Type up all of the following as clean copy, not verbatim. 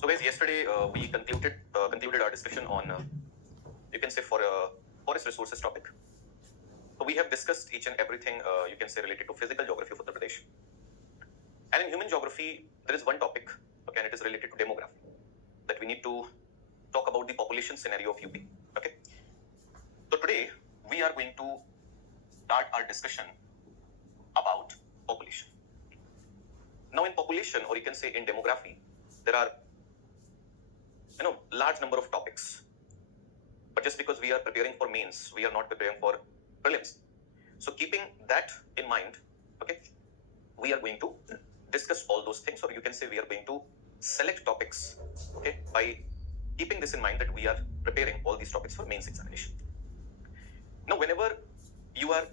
So guys, yesterday we concluded our discussion on you can say for forest resources topic. So we have discussed each and everything you can say related to physical geography of Uttar Pradesh. And in human geography, there is one topic, okay, and it is related to demography, that we need to talk about the population scenario of UP. Okay. So today we are going to start our discussion about population. Now in population, or you can say in demography, there are large number of topics. But just because we are preparing for mains, we are not preparing for prelims. So keeping that in mind, okay, we are going to discuss all those things, or you can say we are going to select topics, okay, by keeping this in mind that we are preparing all these topics for mains examination. Now, whenever you are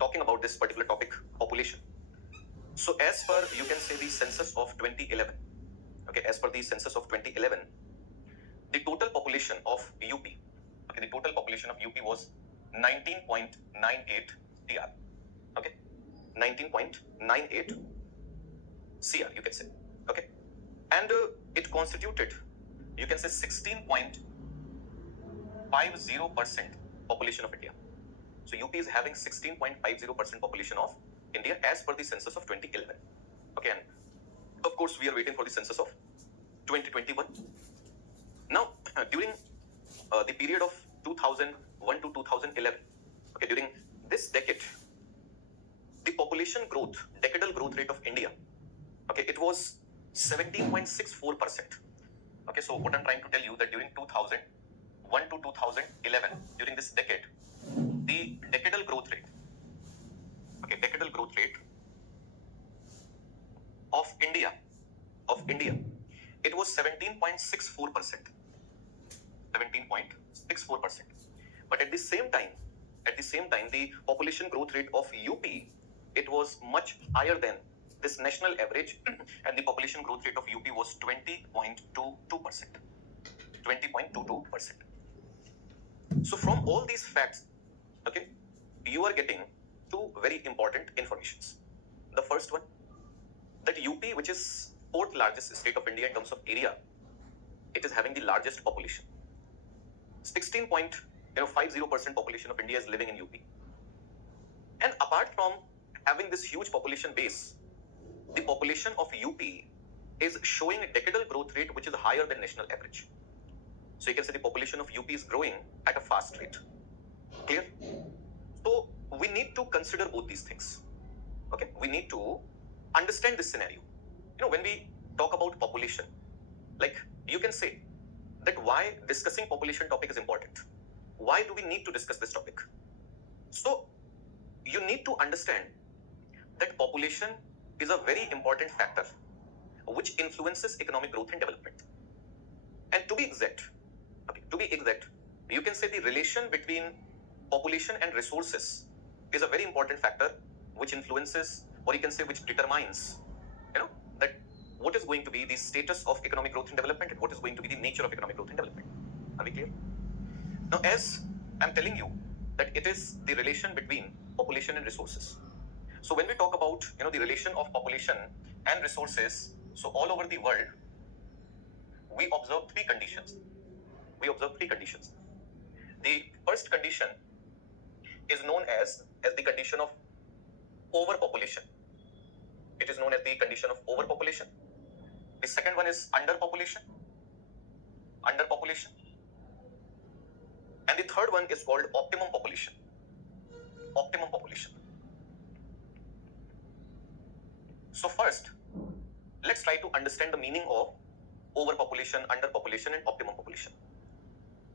talking about this particular topic, population, so as per you can say the census of 2011, okay, as per the census of 2011, the total population of UP, okay, the total population of UP was 19.98 CR, okay, 19.98 CR, you can say, okay, and it constituted, you can say 16.50% population of India. So UP is having 16.50% population of India as per the census of 2011, okay, and of course we are waiting for the census of 2021. Now, during the period of 2001 to 2011, okay, during this decade, the population growth, decadal growth rate of India, okay, it was 17.64%. Okay, so what I'm trying to tell you that during 2001 to 2011, during this decade, the decadal growth rate, okay, decadal growth rate of India, it was 17.64%. 17.64%. But at the same time, the population growth rate of UP, it was much higher than this national average, and the population growth rate of UP was 20.22%. 20.22%. So from all these facts, okay, you are getting two very important informations. The first one, that UP, which is fourth largest state of India in terms of area, it is having the largest population. 16.50% population of India is living in UP. And apart from having this huge population base, the population of UP is showing a decadal growth rate which is higher than national average. So you can say the population of UP is growing at a fast rate. Clear? So we need to consider both these things. Okay, we need to understand this scenario. When we talk about population, like you can say that why discussing population topic is important. Why do we need to discuss this topic? So you need to understand that population is a very important factor which influences economic growth and development. And to be exact, you can say the relation between population and resources is a very important factor which influences, or you can say which determines, that what is going to be the status of economic growth and development and what is going to be the nature of economic growth and development. Are we clear? Now, as I'm telling you that it is the relation between population and resources. So when we talk about, the relation of population and resources, so all over the world, we observe three conditions. The first condition is known as the condition of overpopulation. It is known as the condition of overpopulation. The second one is underpopulation. And the third one is called optimum population. So first, let's try to understand the meaning of overpopulation, underpopulation, and optimum population.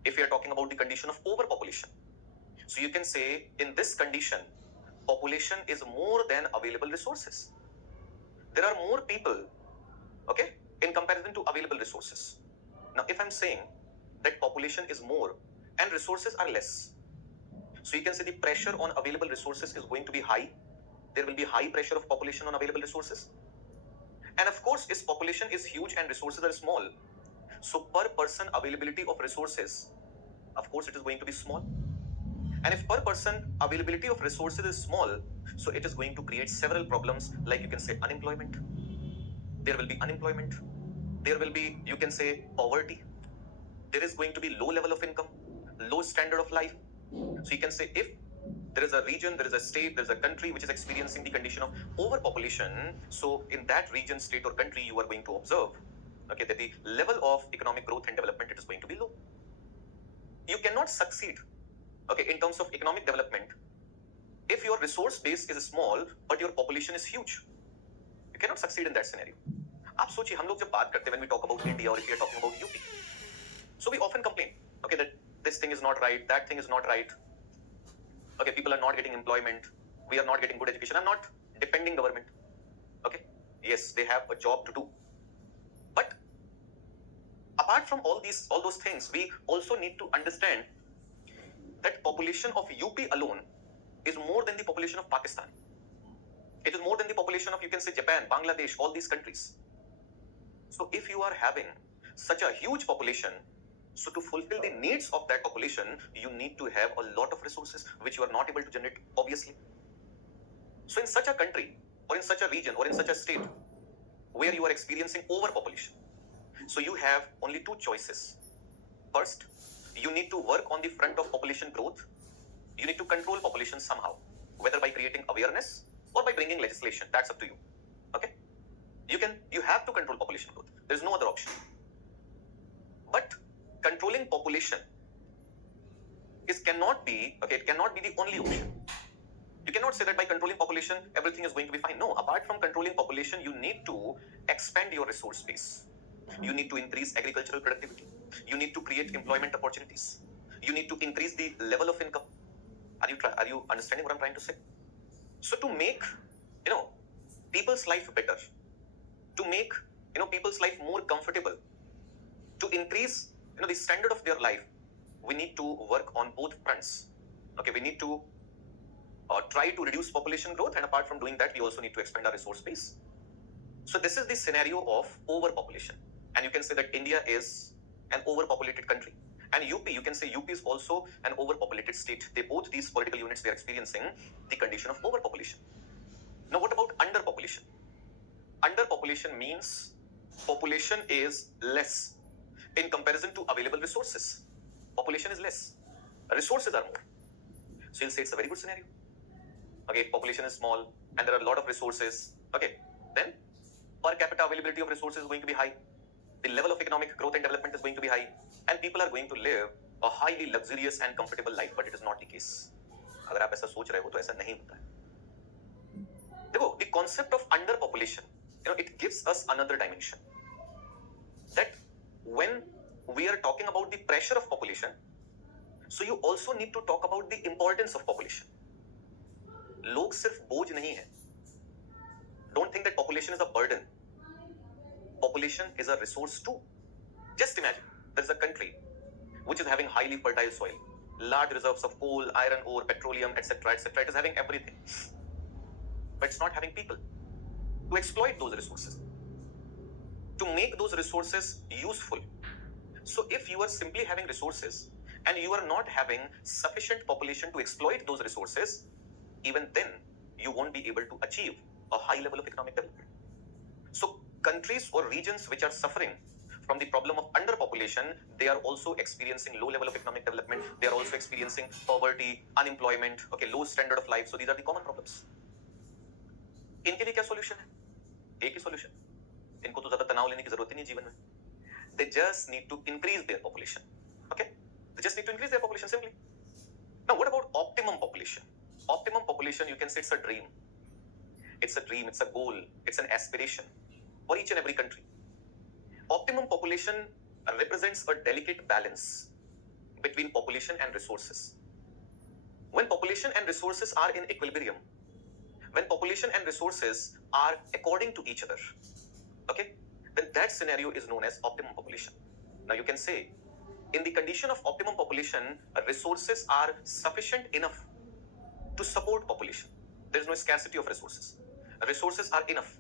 If we are talking about the condition of overpopulation, so you can say in this condition, population is more than available resources. There are more people, okay, in comparison to available resources. Now, if I'm saying that population is more and resources are less, so you can say the pressure on available resources is going to be high. There will be high pressure of population on available resources. And of course, if population is huge and resources are small, so per person availability of resources, of course, it is going to be small. And if per person availability of resources is small, so it is going to create several problems, like you can say unemployment. There will be unemployment. there will be, you can say, poverty. There is going to be low level of income, low standard of life. So you can say if there is a region, there is a state, there is a country which is experiencing the condition of overpopulation, so in that region, state or country, you are going to observe, okay, that the level of economic growth and development, it is going to be low. You cannot succeed, okay, in terms of economic development if your resource base is small but your population is huge. You cannot succeed in that scenario. आप सोचिए, हम लोग जब बात करते हैं, when we talk about India or if we are talking about UP, so we often complain, okay, that this thing is not right, that thing is not right. Okay, people are not getting employment, we are not getting good education. I'm not defending government. Okay, yes, they have a job to do. But apart from all those things, we also need to understand that population of UP alone is more than the population of Pakistan. It is more than the population of, you can say, Japan, Bangladesh, all these countries. So if you are having such a huge population, so to fulfill the needs of that population, you need to have a lot of resources which you are not able to generate, obviously. So in such a country or in such a region or in such a state where you are experiencing overpopulation, so you have only two choices. First, you need to work on the front of population growth. You need to control population somehow, whether by creating awareness or by bringing legislation. That's up to you. Okay? You have to control population growth. There's no other option. But controlling population cannot be the only option. You cannot say that by controlling population, everything is going to be fine. No, apart from controlling population, you need to expand your resource base. You need to increase agricultural productivity. You need to create employment opportunities. You need to increase the level of income. Are you understanding what I'm trying to say? So to make, people's life better, to make, people's life more comfortable, to increase, the standard of their life, we need to work on both fronts. Okay, we need to try to reduce population growth, and apart from doing that, we also need to expand our resource base. So this is the scenario of overpopulation, and you can say that India is an overpopulated country, and UP, you can say UP is also an overpopulated state. Both these political units, they are experiencing the condition of overpopulation. Now, what about underpopulation? Underpopulation means population is less in comparison to available resources. Population is less, resources are more. So you'll say it's a very good scenario. Okay, population is small and there are a lot of resources. Okay, then per capita availability of resources is going to be high. The level of economic growth and development is going to be high, and people are going to live a highly luxurious and comfortable life. But it is not the case. अगर आप ऐसा सोच रहे हो तो ऐसा नहीं होता है. देखो, the concept of underpopulation, it gives us another dimension. That when we are talking about the pressure of population, so you also need to talk about the importance of population. लोग सिर्फ बोझ नहीं है. Don't think that population is a burden. Population is a resource too. Just imagine, there is a country which is having highly fertile soil, large reserves of coal, iron ore, petroleum, etc., etc. It is having everything, but it's not having people to exploit those resources, to make those resources useful. So if you are simply having resources and you are not having sufficient population to exploit those resources, even then you won't be able to achieve a high level of economic development. So countries or regions which are suffering from the problem of underpopulation, they are also experiencing low level of economic development. They are also experiencing poverty, unemployment, okay, low standard of life. So these are the common problems. इनके लिए क्या solution है? एक ही solution. इनको तो ज़्यादा तनाव लेने की ज़रूरत ही नहीं जीवन में. They just need to increase their population. Okay? They just need to increase their population simply. Now, what about optimum population? Optimum population, you can say it's a dream. It's a dream, it's a goal, it's an aspiration for each and every country. Optimum population represents a delicate balance between population and resources. When population and resources are in equilibrium, when population and resources are according to each other, okay, then that scenario is known as optimum population. Now you can say, in the condition of optimum population, resources are sufficient enough to support population. There is no scarcity of resources. Resources are enough.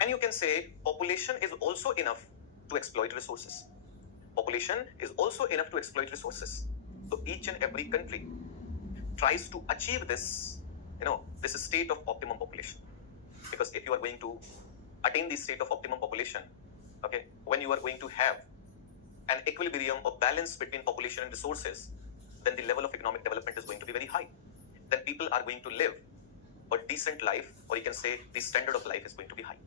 And you can say population is also enough to exploit resources. Population is also enough to exploit resources. So each and every country tries to achieve this, this state of optimum population. Because if you are going to attain the state of optimum population, Okay, when you are going to have an equilibrium or balance between population and resources, then the level of economic development is going to be very high. Then people are going to live a decent life, or you can say the standard of life is going to be high.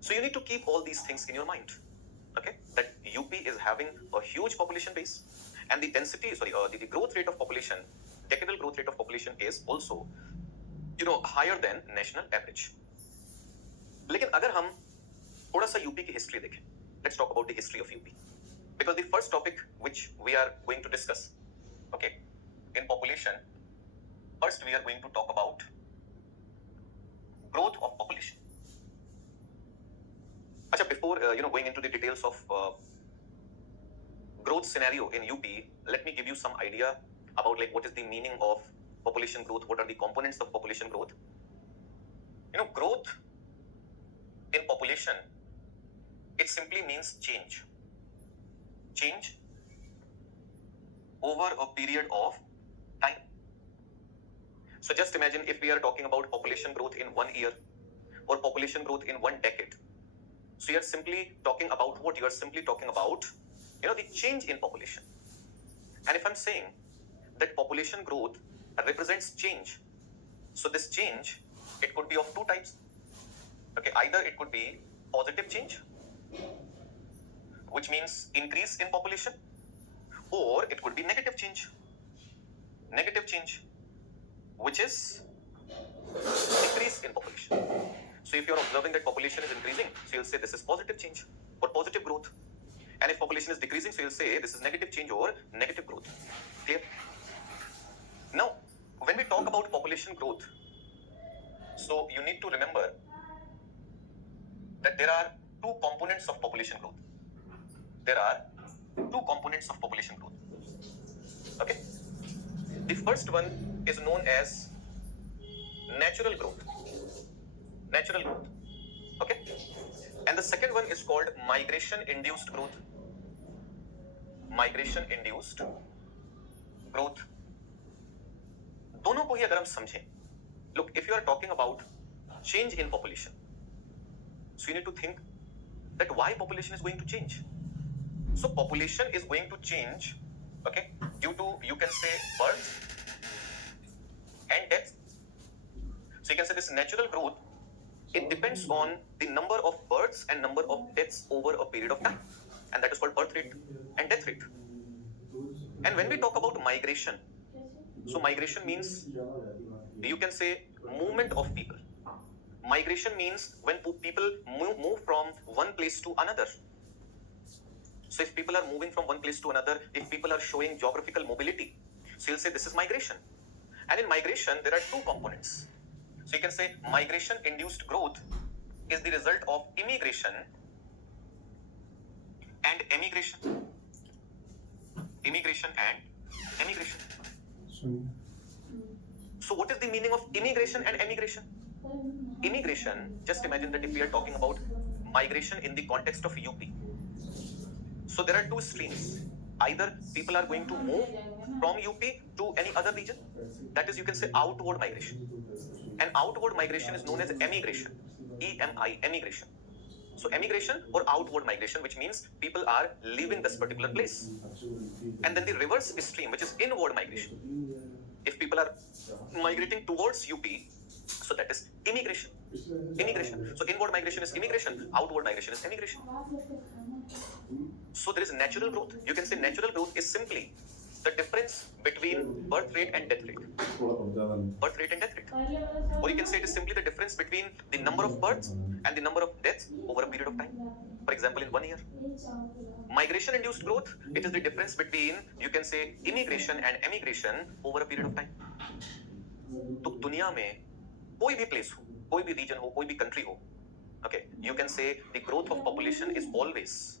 So you need to keep all these things in your mind. Okay, that UP is having a huge population base, and the density, the growth rate of population, decadal growth rate of population is also, higher than national average. लेकिन अगर हम थोड़ा सा UP की history देखें, let's talk about the history of UP, because the first topic which we are going to discuss, okay, in population, first we are going to talk about growth of population. Acha, before going into the details of growth scenario in UP, let me give you some idea about like what is the meaning of population growth, what are the components of population growth. Growth in population, it simply means change over a period of time. So just imagine if we are talking about population growth in 1 year or population growth in 1 decade. So you are simply talking about what? You are simply talking about, the change in population. And if I'm saying that population growth represents change, so this change, it could be of two types. Okay, either it could be positive change, which means increase in population, or it could be negative change, which is decrease in population. So if you're observing that population is increasing, so you'll say this is positive change or positive growth. And if population is decreasing, so you'll say this is negative change or negative growth. Clear? Now, when we talk about population growth, so you need to remember that there are two components of population growth. Okay? The first one is known as natural growth. Okay? And the second one is called migration-induced growth. दोनों को ही अगर हम समझें, look, if you are talking about change in population, so you need to think that why population is going to change. So population is going to change, okay, due to, you can say, birth and death. So you can say this natural growth, it depends on the number of births and number of deaths over a period of time, and that is called birth rate and death rate. And when we talk about migration, so migration means, you can say, movement of people. Migration means when people move from one place to another. So if people are moving from one place to another, if people are showing geographical mobility, so you'll say this is migration. And in migration, there are two components. So you can say migration-induced growth is the result of immigration and emigration. So what is the meaning of immigration and emigration? Immigration, just imagine that if we are talking about migration in the context of UP, so there are two streams. Either people are going to move from UP to any other region, that is, you can say, outward migration. And outward migration is known as emigration, EMI, emigration. So emigration or outward migration, which means people are leaving this particular place. And then the reverse stream, which is inward migration. If people are migrating towards UP, so that is immigration. So inward migration is immigration, outward migration is emigration. So there is natural growth. You can say natural growth is simply the difference between birth rate and death rate. Or you can say it is simply the difference between the number of births and the number of deaths over a period of time. For example, in 1 year. Migration-induced growth, it is the difference between, you can say, immigration and emigration over a period of time. तो दुनिया में कोई भी place हो, कोई भी region हो, कोई भी country हो, okay, you can say the growth of population is always,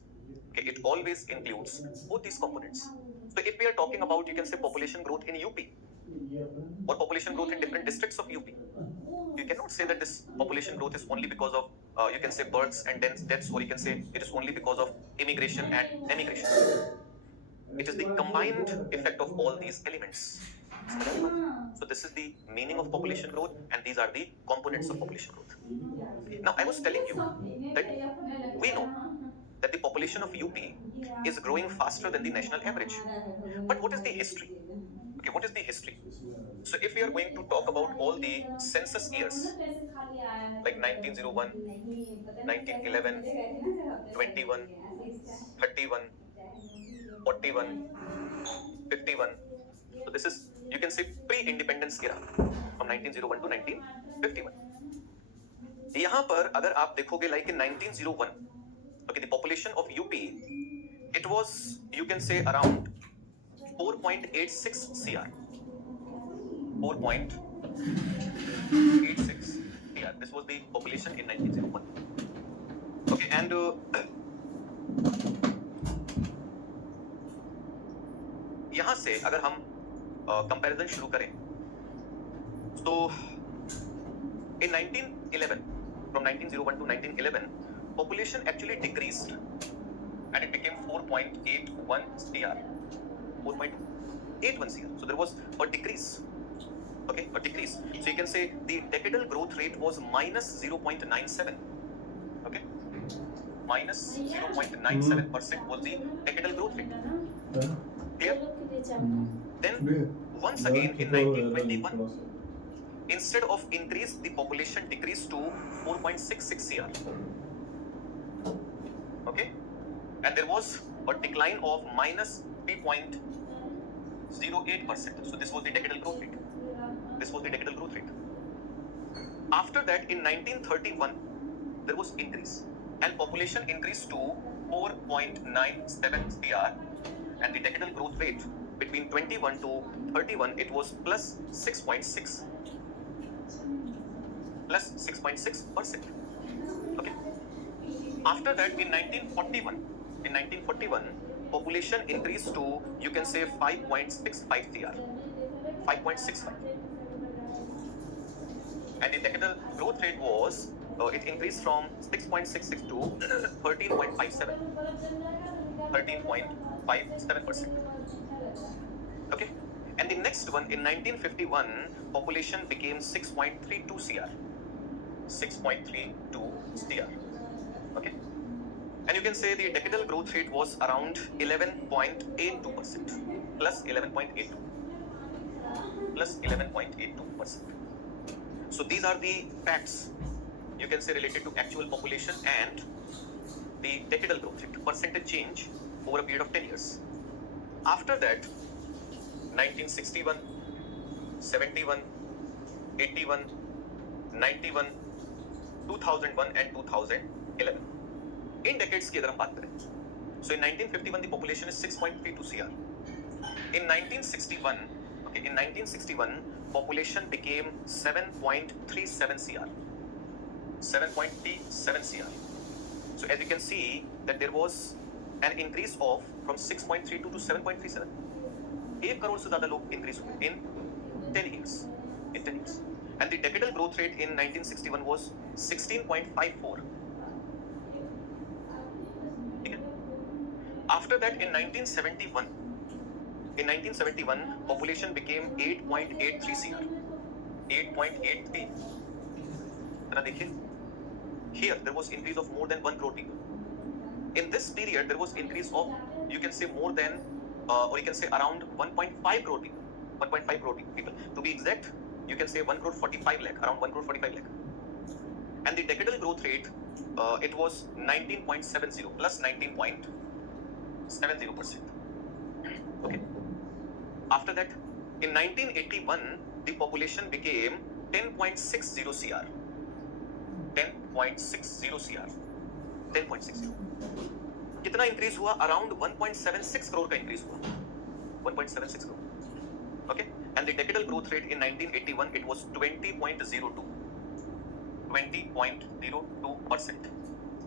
okay, it always includes both these components. So if we are talking about, you can say, population growth in UP or population growth in different districts of UP, you cannot say that this population growth is only because of, you can say, births and deaths, or you can say it is only because of immigration and emigration. It is the combined effect of all these elements. So this is the meaning of population growth, and these are the components of population growth. Now I was telling you that we know that the population of UP is growing faster than the national average. But what is the history? Okay, what is the history? So if we are going to talk about all the census years, like 1901, 1911, 21, 31, 41, 51. So this is, you can say, pre-independence era from 1901 to 1951. यहाँ पर अगर आप देखोगे like in 1901, okay, the population of UP, it was, you can say, around 4.86 CR. 4.86 CR. This was the population in 1901. Okay, and यहाँ से अगर हम comparison शुरू करें, तो in 1911, from 1901 to 1911, population actually decreased and it became 4.81 CR. 4.81 CR. So there was a decrease. Okay, a decrease. So you can say the decadal growth rate was minus 0.97. Okay, minus 0.97% was the decadal growth rate. Clear? Then once again in 1921, instead of increase, the population decreased to 4.66 CR. Okay, and there was a decline of minus 3.08%. So this was the decadal growth rate. This was the decadal growth rate. After that, in 1931, there was increase, and population increased to 4.97 CR, and the decadal growth rate between 21 to 31, it was plus 6.6. Plus 6.6%. Okay. After that, in 1941, population increased to, you can say, 5.65 CR. 5.65. And the decadal growth rate was, it increased from 6.66 to 13.57. 13.57%. Okay. And the next one, in 1951, population became 6.32 CR. 6.32 CR. Okay. And you can say the decadal growth rate was around 11.82%. Plus 11.82. Plus 11.82%. So these are the facts, you can say, related to actual population and the decadal growth rate, percentage change over a period of 10 years. After that, 1961, 71, 81, 91, 2001 and 2011. In decades की अगर हम बात करें, so in 1951 the population is 6.32 CR. In 1961, okay, in 1961 population became 7.37 CR. 7.37 CR. So as you can see that there was an increase of from 6.32 to 7.37. 1 crore से ज़्यादा लोग increase हुए in 10 years. In 10 years. And the decadal growth rate in 1961 was 16.54. After that, in 1971, population became 8.83 CR. 8.83. जरा देखिए. Here there was increase of more than 1 crore people. In this period, there was increase of, you can say, more than, or you can say around 1.5 crore people. 1.5 crore people. To be exact, you can say 1 crore 45 lakh, around 1 crore 45 lakh. And the decadal growth rate, it was 19.70 plus 19.70%. Okay. After that, in 1981, the population became 10.60 CR. 10.60 CR. 10.60. कितना increase हुआ? Around 1.76 crore का increase हुआ. 1.76 crore. Okay, and the decadal growth rate in 1981, it was 20.02. 20.02%.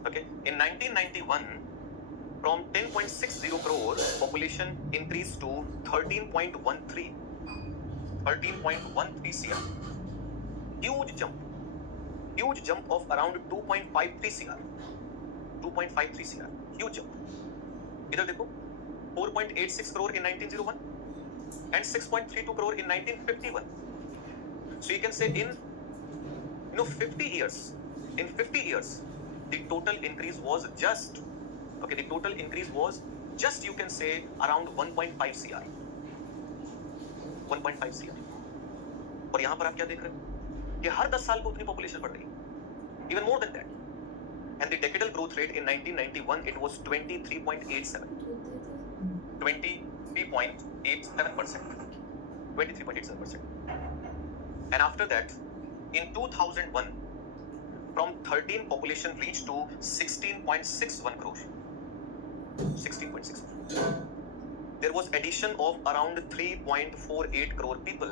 Okay, in 1991, from 10.60 crore, population increased to 13.13. 13.13 CR. Huge jump. Huge jump of around 2.53 CR. 2.53 CR. Huge jump. इधर देखो, 4.86 crore in 1901 and 6.32 crore in 1951. So you can say in 50 years, the total increase was just Okay, the total increase was just, you can say, around 1.5 CR. 1.5 CR. और यहां पर आप क्या देख रहे हो कि हर 10 साल पे उतनी पॉपुलेशन बढ़ रही है, even more than that. And the decadal growth rate in 1991, it was 23.87. 23.87%. 23.87%. And after that, in 2001, from 13 population reached to 16.61 crore. 16.61. There was addition of around 3.48 crore people.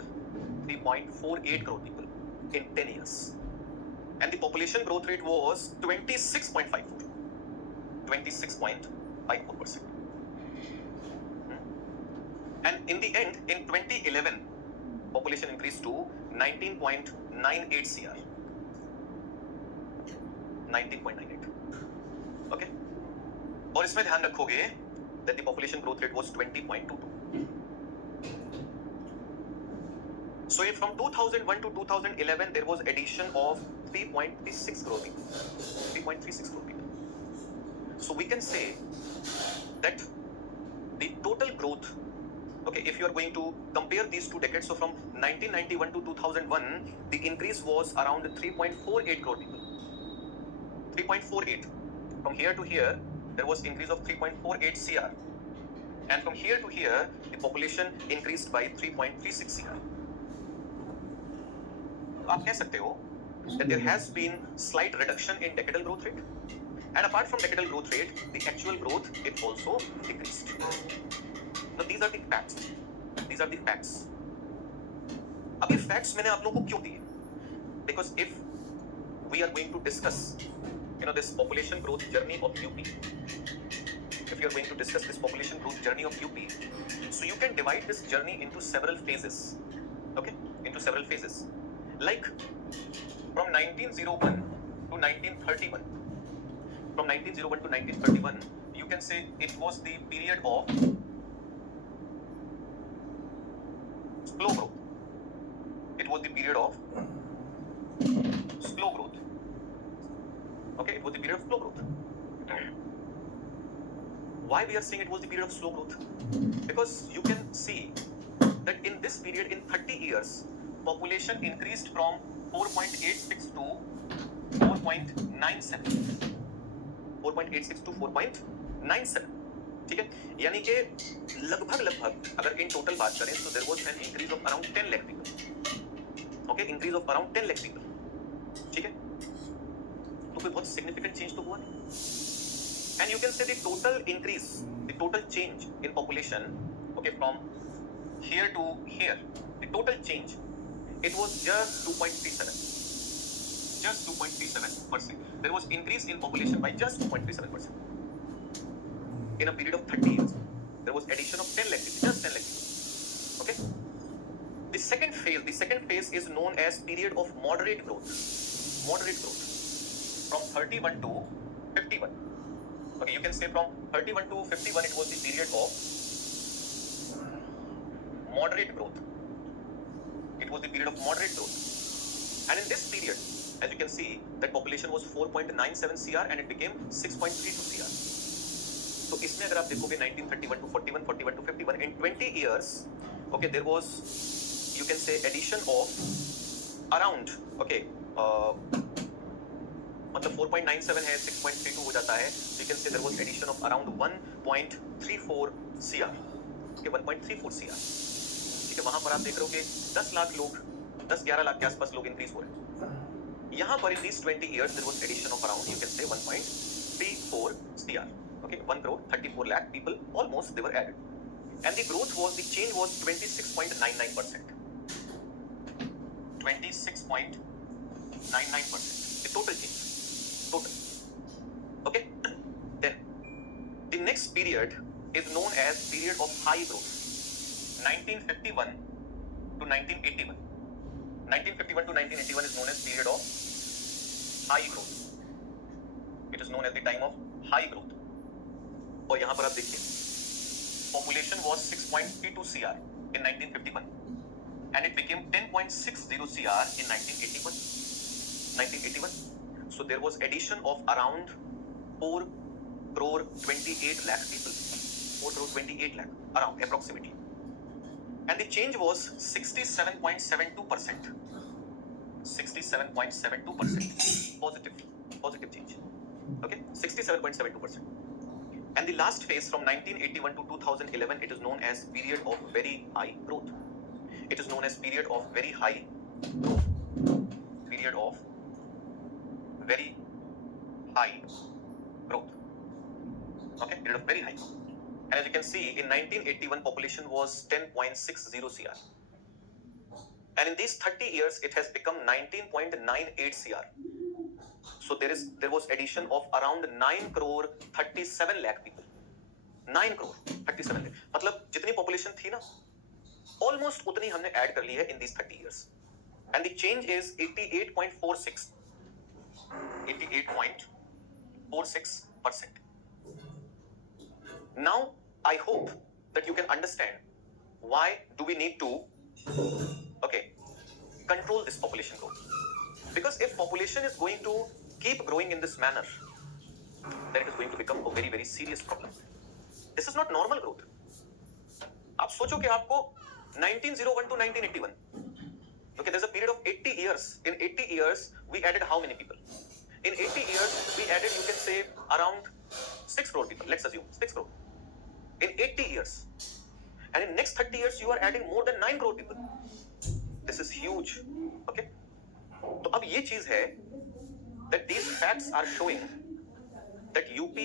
3.48 crore people in 10 years. And the population growth rate was 26.54. 26.54%. And in the end, in 2011, population increased to 19.98 CR. 19.98. Okay? और इसमें ध्यान रखोगे that the population growth rate was 20.22. So from 2001 to 2011, there was addition of 3.36 crore people. 3.36 crore people. So we can say that the total growth, okay, if you are going to compare these two decades, so from 1991 to 2001, the increase was around 3.48 crore people. 3.48. From here to here, there was increase of 3.48 CR. And from here to here, the population increased by 3.36 CR. आप कह सकते हो that there has been slight reduction in decadal growth rate, and apart from decadal growth rate, the actual growth it also decreased. Now these are the facts. These are the facts. अब ये facts मैंने आप लोगों को क्यों दिए? Because if we are going to discuss, this population growth journey of UP, if you are going to discuss this population growth journey of UP, so you can divide this journey into several phases. Okay, into several phases. Like from 1901 to 1931. From 1901 to 1931, you can say it was the period of slow growth. It was the period of slow growth. Okay, it was the period of slow growth. Why we are saying it was the period of slow growth? Because you can see that in this period, in 30 years, population increased from 4.86 to 4.97. 4.86 to 4.97. ठीक है, यानी कि लगभग अगर in total बात करें तो there was an increase of around 10 lakh people. Okay, increase of around 10 lakh people. ठीक है, तो कोई बहुत significant change तो हुआ नहीं. And you can say the total increase, the total change in population, okay, from here to here, the total change, it was just 2.37. Just 2.37%. There was increase in population by just 2.37%. In a period of 30 years, there was addition of 10 lakh people, just 10 lakh people. Okay? The second phase is known as period of moderate growth. Moderate growth. From 31 to 51. Okay, you can say from 31 to 51, it was the period of moderate growth. It was the period of moderate growth. And in this period, as you can see, that population was 4.97 CR and it became 6.32 CR. So इसमें अगर आप देखोगे 1931 to 41, 41 to 51, in 20 years, okay, there was, you can say, addition of around, okay, मतलब 4.97 है, 6.32 हो जाता है, so you can say there was addition of around 1.34 CR, okay, 1.34 CR, ठीक है, वहाँ पर आप देख रहे हो कि 10 लाख लोग, 10-11 लाख के आसपास लोग इंक्रीज हो रहे हैं. यहाँ पर in these 20 years there was addition of around, you can say, 1.34 CR, okay, 1 crore 34 lakh people almost they were added, and the growth was, the change was 26.99%. 26.99%, the total change, total. Okay, then the next period is known as period of high growth. 1951 to 1981. 1951 to 1981 is known as period of high growth. It is known as the time of high growth. और यहाँ पर आप देखिए, population was 6.32 CR in 1951 and it became 10.60 CR in 1981. So there was addition of around 4 crore 28 lakh people, 4 crore 28 lakh around approximately, and the change was 67.72%. 67.72% positive change. Okay, 67.72%. And the last phase from 1981 to 2011, it is known as period of very high growth. It is known as period of very high growth. Period of very high growth. Okay, period of very high growth. And as you can see, in 1981, population was 10.60 CR. And in these 30 years, it has become 19.98 CR. So there was addition of around 9 crore 37 lakh people. 9 crore 37 lakh. मतलब जितनी population थी ना, almost उतनी हमने add कर ली है in these 30 years. And the change is 88.46. 88.46%. Now, I hope that you can understand why do we need to, control this population growth. Because if population is going to keep growing in this manner, then it is going to become a very, very serious problem. This is not normal growth. आप सोचो कि आपको 1901 to 1981, okay, there's a period of 80 years. In 80 years, we added how many people? In 80 years, we added, you can say, around 6 crore people. Let's assume 6 crore. In 80 years. And in next 30 years, you are adding more than 9 crore people. This is huge. Okay? तो अब ये चीज है that these facts are showing that UP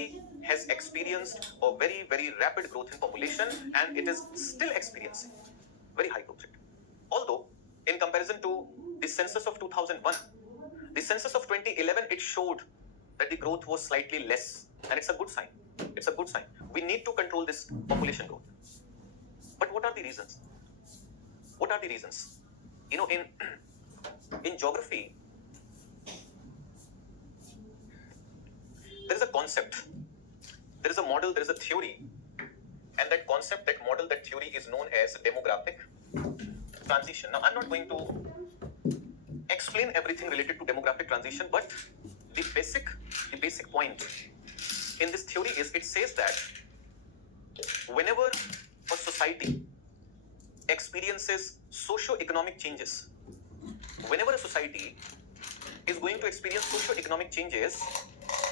has experienced a very, very rapid growth in population, and it is still experiencing very high growth rate. Although, in comparison to the census of 2001, the census of 2011, it showed that the growth was slightly less, and it's a good sign. It's a good sign. We need to control this population growth. But what are the reasons? What are the reasons? You know, in geography, there is a concept, there is a model, there is a theory, and that concept, that model, that theory is known as demographic transition. Now, I'm not going to explain everything related to demographic transition, but the basic point in this theory is it says that whenever a society experiences socio-economic changes, whenever a society is going to experience socio-economic changes,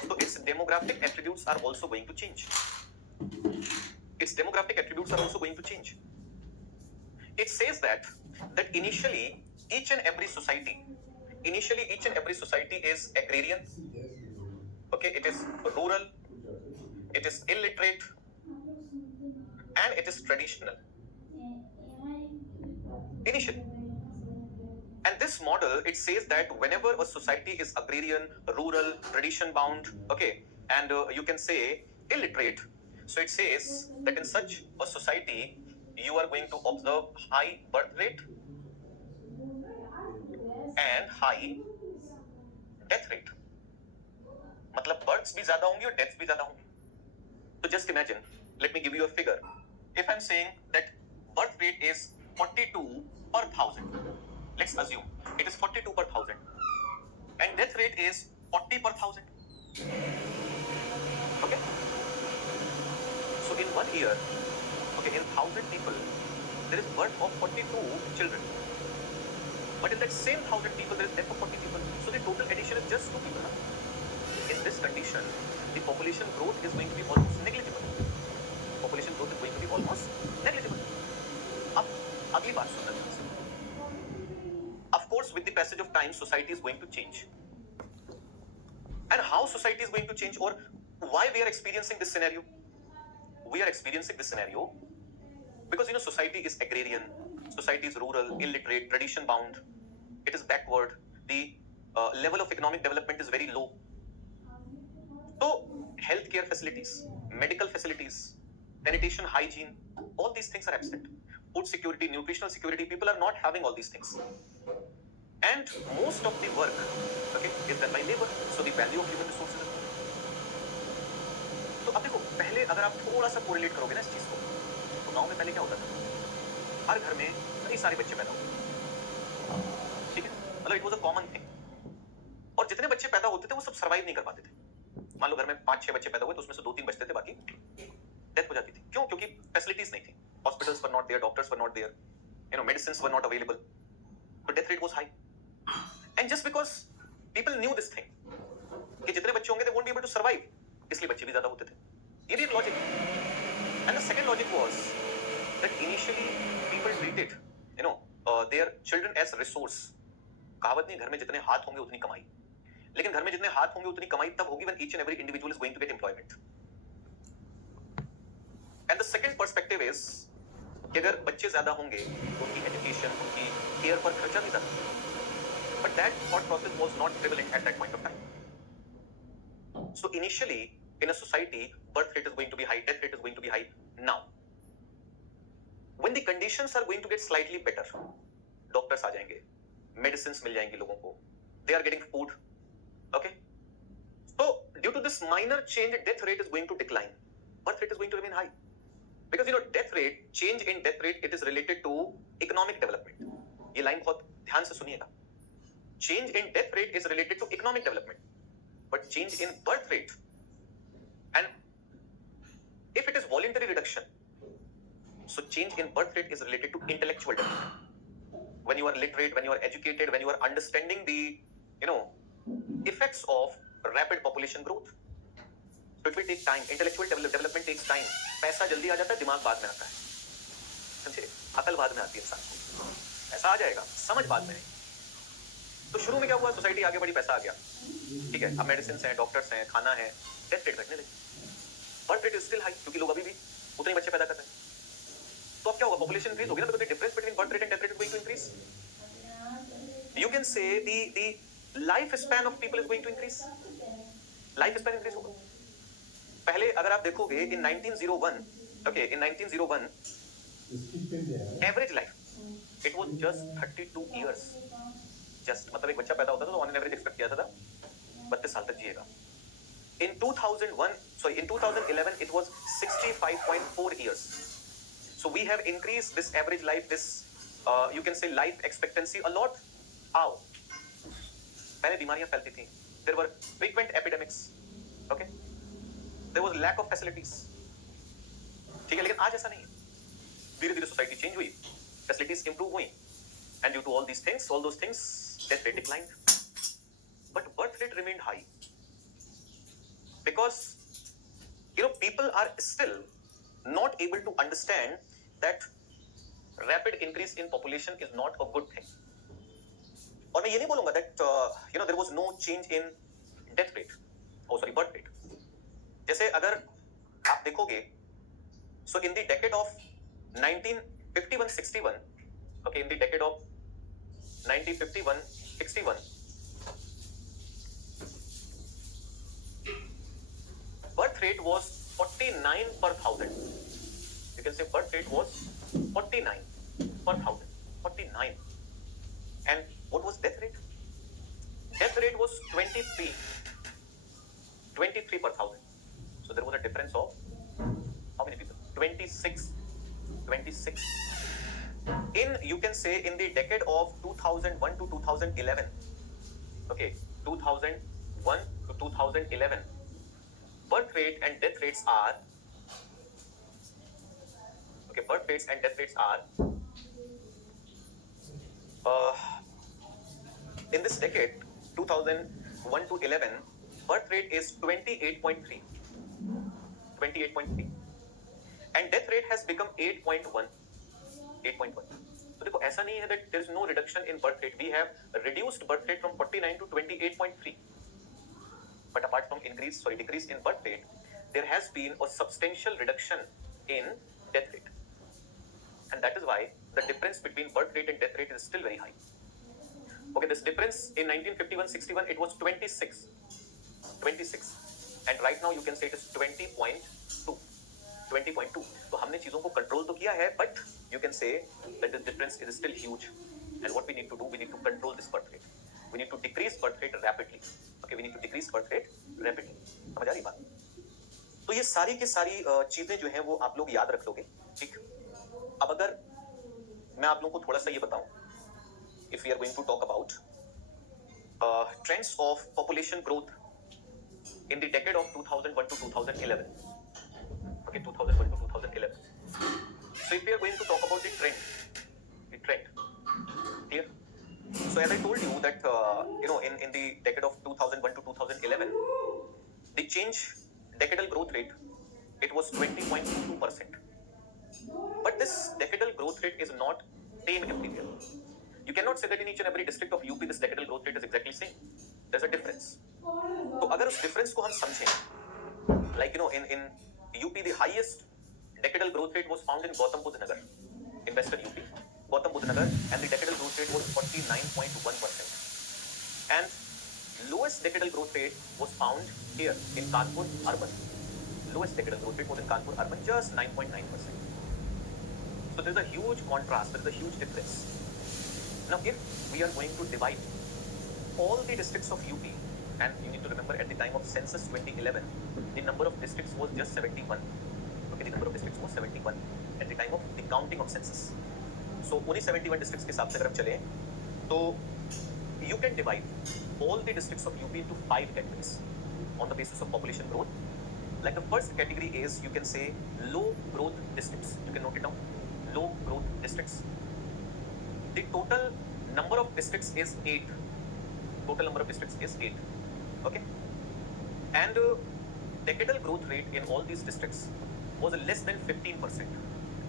so its demographic attributes are also going to change. Its demographic attributes are also going to change. It says that initially each and every society is agrarian. Okay, it is rural, it is illiterate, and it is traditional. Initially. And this model, it says that whenever a society is agrarian, rural, tradition bound, okay, and you can say illiterate, so it says that in such a society, you are going to observe high birth rate and high death rate. मतलब births भी ज़्यादा होंगी और deaths भी ज़्यादा होंगी. So just imagine, let me give you a figure. If I'm saying that birth rate is 42 per 1,000, let's assume it is 42 per 1,000, and death rate is 40 per 1,000. Okay? So in 1 year, okay, in 1,000 people, there is birth of 42 children. But in that same 1,000 people, there is death of 40 people. So the total addition is just 2 people. In this condition, the population growth is going to be almost negligible. Population growth is going to be almost negligible. अब अगली बात सुनना ध्यान से. Of course, with the passage of time, society is going to change. And how society is going to change, or why we are experiencing this scenario? We are experiencing this scenario because, you know, society is agrarian, society is rural, illiterate, tradition bound, it is backward, the level of economic development is very low. So, healthcare facilities, medical facilities, sanitation, hygiene, all these things are absent. Food security, nutritional security, people are not having all these things. And most of the work, okay, is done by labor. So the value of human resources is low. तो अब देखो, पहले अगर आप थोड़ा सा correlate करोगे ना इस चीज को, तो गांव में पहले क्या होता था? हर घर में कई सारे बच्चे पैदा होते थे. ठीक है, मतलब it was a common thing. और जितने बच्चे पैदा होते थे वो सब सर्वाइव नहीं कर पाते थे. मान लो घर में 5-6 बच्चे पैदा हुए तो उसमें से 2-3 बचते थे, बाकी डेथ हो जाती थी। क्यों? क्योंकि फैसिलिटीज नहीं थी, hospitals were not there, doctors were not there, medicines were not available, तो death rate was high. And just because people knew this thing कि जितने बच्चे होंगे they won't be able to survive, इसलिए बच्चे भी ज्यादा होते थे। ये भी एक लॉजिक है। And the second logic was that initially people treated their children as resource. कहावत नहीं, घर में जितने हाथ होंगे उतनी कमाई। लेकिन घर में जितने हाथ होंगे उतनी कमाई तब होगी when each and every individual is going to get employment. And the second perspective is कि अगर बच्चे ज्यादा होंगे तो उनकी एजुकेशन, उनकी केयर पर खर्चा भी ज्यादा होगा। But that thought process was not prevalent at that point of time. So initially in a society, birth rate is going to be high, death rate is going to be high. Now, when the conditions are going to get slightly better, doctors आ जाएंगे, medicines मिल जाएंगी लोगों को, they are getting food. Okay, so due to this minor change, death rate is going to decline, birth rate is going to remain high, because death rate, change in death rate, it is related to economic development. ये line बहुत ध्यान से सुनिएगा। Change in death rate is related to economic development, but change in birth rate, and if it is voluntary reduction, so change in birth rate is related to intellectual development. When you are literate, when you are educated, when you are understanding the effects of rapid population growth, so it will take time. Intellectual development takes time. पैसा जल्दी आ जाता है, दिमाग बाद में आता है, समझे? अकल बाद में आती है इंसान को, पैसा आ जाएगा, समझ बाद में नहीं। तो शुरू में क्या हुआ, सोसाइटी आगे बढ़ी, पैसा आ गया, ठीक है, अब मेडिसिन हैं, डॉक्टर्स हैं, खाना है, डेथ रेट घटने लगी, birth rate is still high, क्योंकि लोग अभी भी उतने बच्चे पैदा कर रहे हैं। तो अब क्या होगा, पॉपुलेशन इंक्रीज होगी ना, तो the difference between birth rate and death rate is going to increase. You can say the life span of people is going to increase, life span increase होगा। पहले अगर आप देखोगे in 1901, okay, in 1901 average life it was just 32 years, just, मतलब एक बच्चा पैदा होता था तो ऑन एन एवरेज एक्सपेक्ट किया था 32 साल तक जिएगा। इन 2011 it was 65.4 years. So we have increased this average life, this you can say life expectancy a lot. How? पहले बीमारियां फैलती थी, there were frequent epidemics, okay, there was lack of facilities, ठीक है, लेकिन आज ऐसा नहीं है। धीरे धीरे सोसाइटी चेंज हुई, फैसिलिटीज इंप्रूव हुई, and due to all these things, all those things, death rate declined, but birth rate remained high, because people are still not able to understand that rapid increase in population is not a good thing. और मैं ये नहीं बोलूंगा that there was no change in death rate, birth rate. जैसे अगर आप देखोगे, so in the decade of 1951-61, okay, in the decade of 1951-61, birth rate was 49 per thousand. You can say birth rate was 49 per thousand, 49. And what was death rate? Death rate was 23 per thousand. So there was a difference of how many people? 26. In, you can say, in the decade of 2001 to 2011, okay, 2001 to 2011, birth rate and death rates are, okay, birth rates and death rates are, in this decade, 2001 to 11, birth rate is 28.3. And death rate has become 8.1. तो देखो, ऐसा नहीं है that there is no reduction in birth rate. We have reduced birth rate from 49 to 28.3. But apart from decrease in birth rate, there has been a substantial reduction in death rate. And that is why the difference between birth rate and death rate is still very high. Okay, this difference in 1951-61, it was 26. And right now you can say it is 20.2. तो हमने चीजों को control तो किया है, but you can say that the difference is still huge. And what we need to do, we need to control this birth rate. We need to decrease birth rate rapidly. Okay, we need to decrease birth rate rapidly. समझ आ रही बात? तो ये सारी की सारी चीजें जो हैं वो आप लोग याद रख लोगे, ठीक? अब अगर मैं आप लोगों को थोड़ा सा ये बताऊं, if we are going to talk about trends of population growth in the decade of 2001 to 2011. Okay, 2001 to 2011. So if we are going to talk about the trend, clear? So as I told you that, in the decade of 2001 to 2011, the change decadal growth rate, it was 20.22%. But this decadal growth rate is not same everywhere. You cannot say that in each and every district of UP this decadal growth rate is exactly same. There's a difference. तो अगर उस difference को हम समझें, like in UP the highest decadal growth rate was found in Gautam Budh Nagar, in western UP, Gautam Budh Nagar, and the decadal growth rate was 49.1%. And lowest decadal growth rate was found here in Kanpur urban. Lowest decadal growth rate was in Kanpur urban, just 9.9%. So there is a huge contrast, there is a huge difference. Now if we are going to divide all the districts of UP, and you need to remember at the time of census 2011, the number of districts was just 71. Okay, the number of districts was 71 at the time of the counting of census. So only 71 districts के हिसाब से अगर हम चले, तो you can divide all the districts of UP into 5 categories on the basis of population growth. Like the first category is, you can say, low growth districts. You can note it down. Low growth districts. The total number of districts is 8. Total number of districts is 8. Okay. And decadal growth rate in all these districts was less than 15%.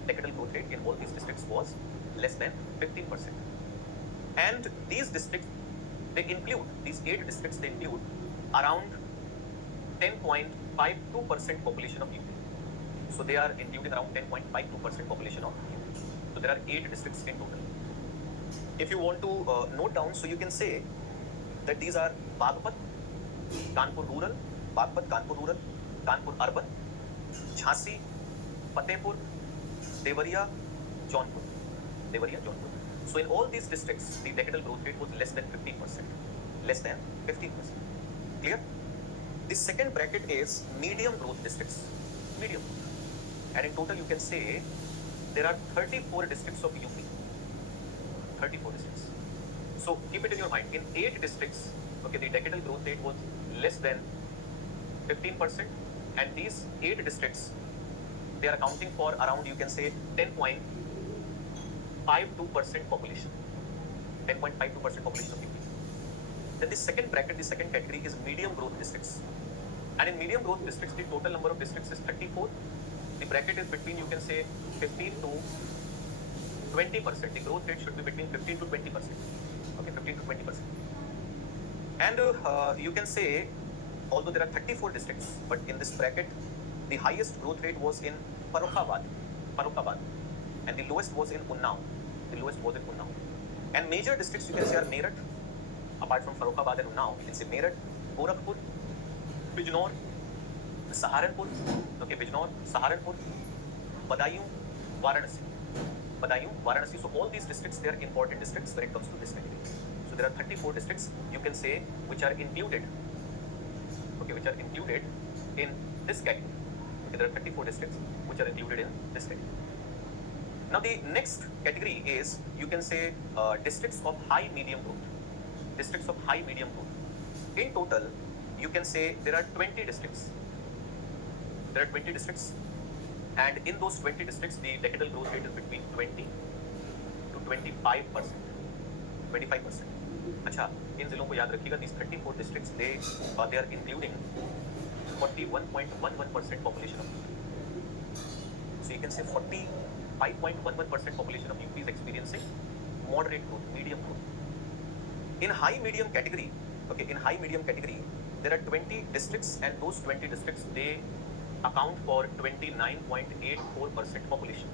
Decadal growth rate in all these districts was less than 15%. And these districts, these 8 districts, they include around 10.52% population of UP. So they are including around 10.52% population of UP. So there are 8 districts in total. If you want to note down, so you can say that these are Bagpat, Kanpur rural, Kanpur urban, Jhansi, Fatehpur, Devariya, Jaunpur. So in all these districts, the decadal growth rate was less than 15%. Less than 15%. Clear? The second bracket is medium growth districts. Medium. And in total you can say there are 34 districts of UP. 34 districts. So keep it in your mind. In 8 districts, okay, the decadal growth rate was less than 15%, and these 8 districts, they are accounting for around, you can say, 10.52% population. 10.52% population of UP. Then the second bracket, the second category is medium growth districts. And in medium growth districts, the total number of districts is 34. The bracket is between, you can say, 15 to 20%. The growth rate should be between 15 to 20%. Okay, 15 to 20%. And you can say, although there are 34 districts, but in this bracket, the highest growth rate was in Farrukhabad, and the lowest was in Unnao. And major districts you can say are Meerut, apart from Farrukhabad and Unnao, you can say Meerut, Gorakhpur, Bijnor, Saharanpur, Badaयूं, Varanasi. So all these districts, they are important districts when it comes to this category. So there are 34 districts, you can say, which are included in this category. Okay, there are 34 districts which are included in this category. Now the next category is, you can say, districts of high medium growth. In total, you can say there are 20 districts. And in those 20 districts, the decadal growth rate is between 20 to 25%. 25%. अच्छा, इन जिलों को याद रखिएगा. These 34 districts, they are including 41.11% population of UP. So you can say 45.11% population of UP is experiencing moderate growth, medium growth. In high medium category, there are 20 districts, and those 20 districts, they account for 29.84% population.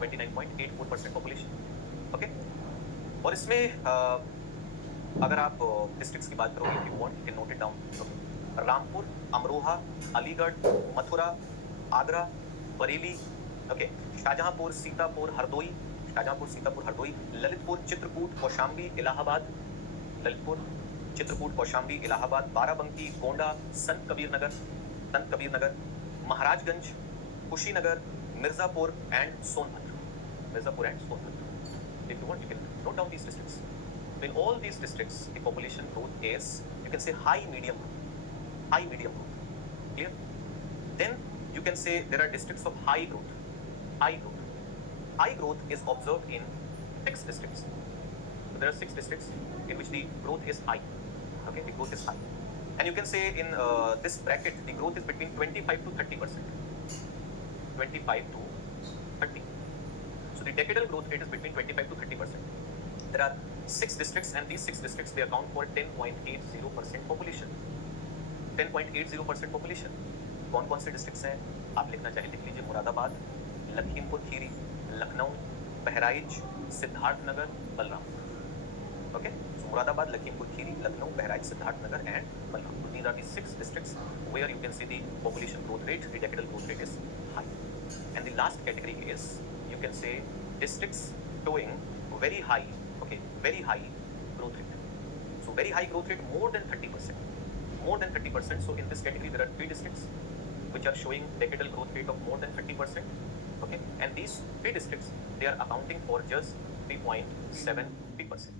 29.84% population. Okay? और इसमें अगर आप districts की बात करोगे, if you want, you can note it down. Okay. Rampur, Amroha, Aligarh, Mathura, Agra, Bareilly, okay, Shahjahanpur, Sitapur, Hardoi, Lalitpur, Chitrakoot, Kaushambi, Allahabad, Barabanki, Gonda, Sant Kabir Nagar, Maharajganj, Kushinagar, Mirzapur and Sonbhadra. If you want, you can note down these districts. In all these districts, the population growth is, you can say, high medium high medium growth. Clear? Then you can say there are districts of high growth. High growth. High growth is observed in 6 districts. So there are 6 districts in which the growth is high. Okay, the growth is high. And you can say in this bracket, the growth is between 25 to 30%. 25 to 30. So the decadal growth rate is between 25 to 30%. There are 6 districts, and these 6 districts, they account for 10.80% population. 10.80% population. कौन कौन से districts हैं आप लिखना चाहें लिख लीजिए। Moradabad, Lakhimpur Kheri, Lucknow, Bahraich, Siddharthnagar, Balrampur. Okay, so Moradabad, Lakhimpur Kheri, Lucknow, Bahraich, Siddharthnagar and Balrampur. These are the 6 districts where you can see the population growth rate, the decadal growth rate is high. And the last category is, you can say, districts showing very high, okay, very high growth rate. So very high growth rate, more than 30%. More than 30%. So in this category, there are 3 districts which are showing decadal growth rate of more than 30%. Okay, and these 3 districts, they are accounting for just 3.73%.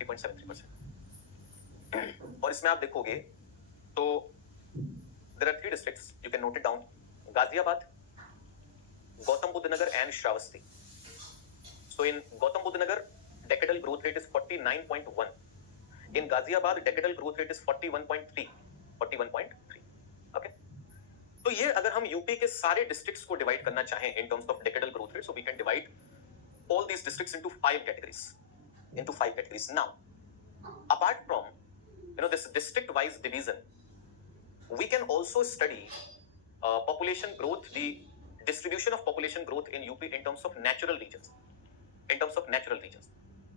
3.73%. और इसमें आप देखोगे तो there are 3 districts, you can note it down: Ghaziabad, Gautam Buddha Nagar and Shravasti. So in Gautam Buddha Nagar, decadal growth rate is 49.1. In Ghaziabad, decadal growth rate is 41.3. 41.3. Okay. तो ये अगर हम UP के सारे districts को divide करना चाहें in terms of decadal growth rate, so we can divide all these districts into 5 categories. Into 5 categories. Now, apart from this district-wise division, we can also study population growth, the distribution of population growth in UP in terms of natural regions. In terms of natural regions.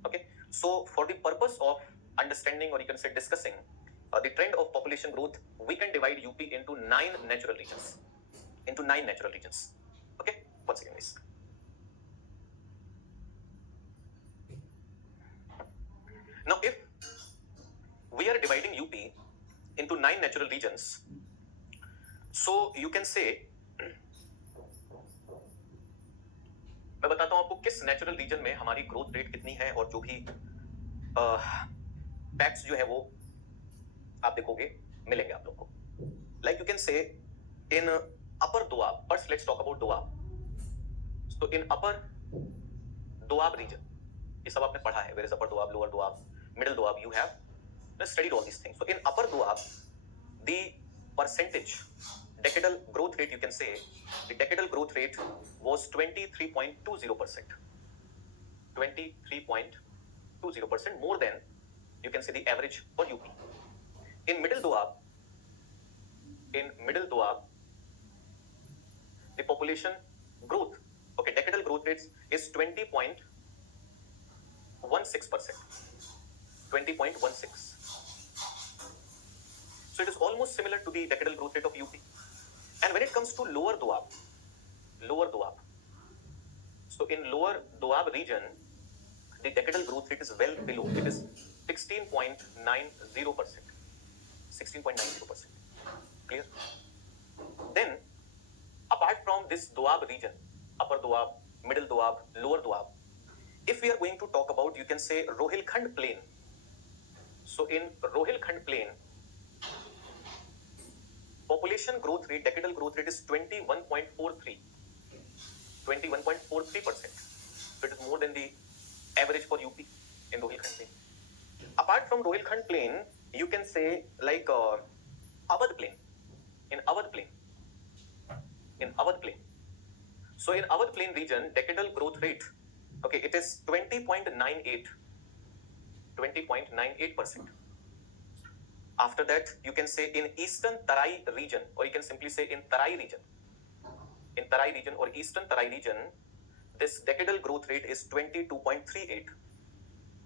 Okay. So for the purpose of understanding, or you can say discussing the trend of population growth, we can divide UP into 9 natural regions. Into 9 natural regions. Okay. Once again, please. Now, if we are dividing UP into 9 natural regions, so you can say, मैं बताता हूं आपको किस natural reason में हमारी growth rate कितनी है, और जो भी फैक्ट्स जो है वो आप देखोगे मिलेंगे आप लोग को. Like you can say in upper Doab, first let's talk about Doab. So in upper Doab region, ये सब आपने पढ़ा है, where is upper Doab, lower Doab, middle Doab, you have studied all these things. So in upper Doab, the percentage decadal growth rate, you can say the decadal growth rate was 23.20%. 23.20%, more than, you can say, the average for UP. In middle doab, the population growth, okay, decadal growth rates is 20.16%. 20.16. So it is almost similar to the decadal growth rate of UP. And when it comes to lower doab, so in lower doab region, the decadal growth rate is well below. It is 16.90%. 16.90%. Clear? Then, apart from this doab region, upper doab, middle doab, lower doab, if we are going to talk about, you can say, Rohilkhand plain. So in Rohilkhand plain, population growth rate, decadal growth rate is 21.43. 21.43%. So it is more than the average for UP in Rohilkhand plain. Apart from Rohilkhand plain, you can say like Awadh plain. In Awadh plain. So in Awadh plain region, decadal growth rate, okay, it is 20.98. 20.98%. After that, you can say in eastern Tarai region, or you can simply say in Tarai region. In Tarai region or eastern Tarai region, this decadal growth rate is 22.38.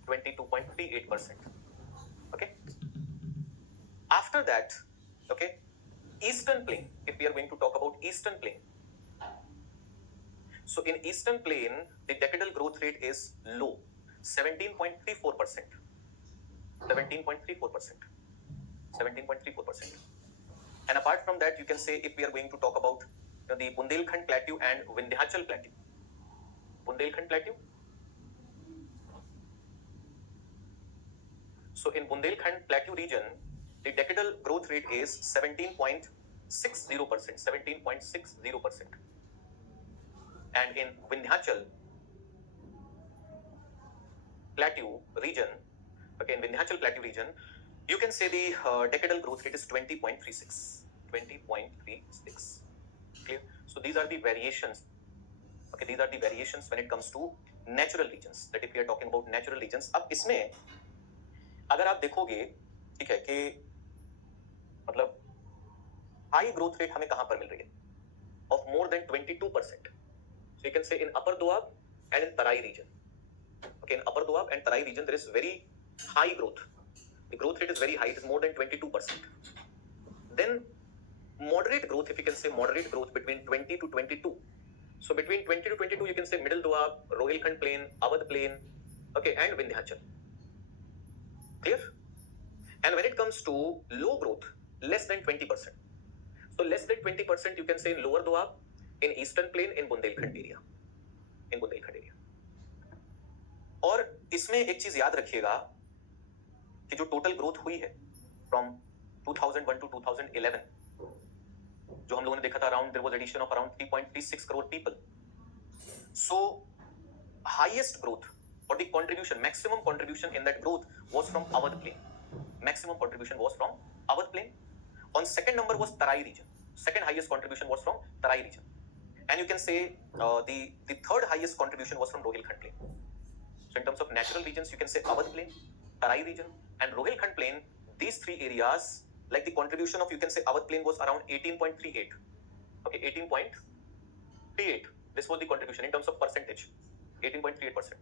22.38%. Okay. After that, okay, eastern plain, if we are going to talk about eastern plain. So in eastern plain, the decadal growth rate is low, 17.34%. 17.34%. 17.34%. And apart from that, you can say, if we are going to talk about the Bundelkhand Plateau and Vindhyachal Plateau. Bundelkhand Plateau. So in Bundelkhand Plateau region, The decadal growth rate is 17.60%, 17.60%. And in Vindhyachal Plateau region, okay, in Vindhyachal Plateau region, you can say the decadal growth rate is 20.36. 20.36. Clear? So these are the variations. Okay, these are the variations when it comes to natural regions. That if we are talking about natural regions, अब इसमें अगर आप देखोगे, ठीक है कि मतलब high growth rate हमें कहां पर मिल रही है of more than 22%. So you can say in upper Doab and in Tarai region. Okay, in upper Doab and Tarai region there is very high growth. The growth rate is very high. It is more than 22%. Then moderate growth, if you can say moderate growth between 20 to 22. So between 20 to 22 you can say middle Doab, Rohilkhand plain, Awadh plain, okay, and Vindhyachal. Clear? And when it comes to low growth, less than 20%. So less than 20% you can say in lower Doab, in eastern plain, in Bundelkhand area. In Bundelkhand area. और इसमें एक चीज याद रखिएगा कि जो total growth हुई है फ्रॉम 2001 टू 2011, जो हम लोगों ने देखा था around there was addition of around 3.36 crore people. So highest growth or the contribution, maximum contribution in that growth was from Awadh plain. Maximum contribution was from Awadh plain. On second number was Tarai region. Second highest contribution was from Tarai region. And you can say the third highest contribution was from Rohilkhand plain. So in terms of natural regions, you can say Awadh plain, Tarai region, and Rohilkhand plain. These three areas, like the contribution of, you can say Awadh plain was around 18.38. Okay, 18.38. This was the contribution in terms of percentage, 18.38%.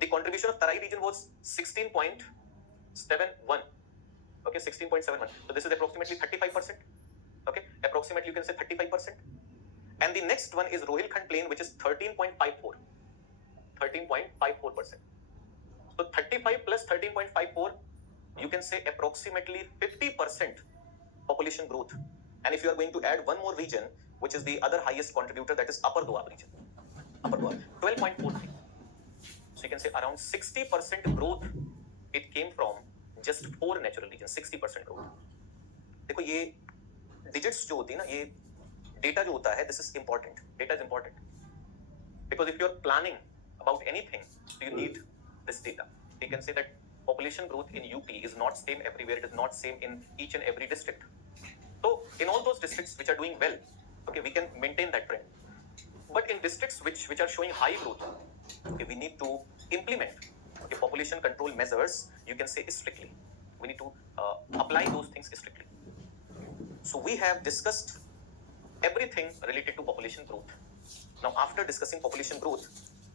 The contribution of Tarai region was 16.71. Okay, 16.71. So this is approximately 35%. Okay, approximately you can say 35%. And the next one is Rohilkhand plain, which is 13.54. 13.54%. So 35 plus 13.54, you can say approximately 50% population growth. And if you are going to add one more region, which is the other highest contributor, that is Upper Doab region. Upper Doab, 12.43. So you can say around 60% growth, it came from just 4 natural regions, 60% growth. देखो ये digits जो होती है ना, ये data जो होता है, this is important. Data is important. Because if you are planning about anything, you need this data. You can say that population growth in UP is not same everywhere. It is not same in each and every district. So in all those districts which are doing well, okay, we can maintain that trend. But in districts which are showing high growth, okay, we need to implement population control measures. You can say strictly. We need to apply those things strictly. So we have discussed everything related to population growth. Now, after discussing population growth,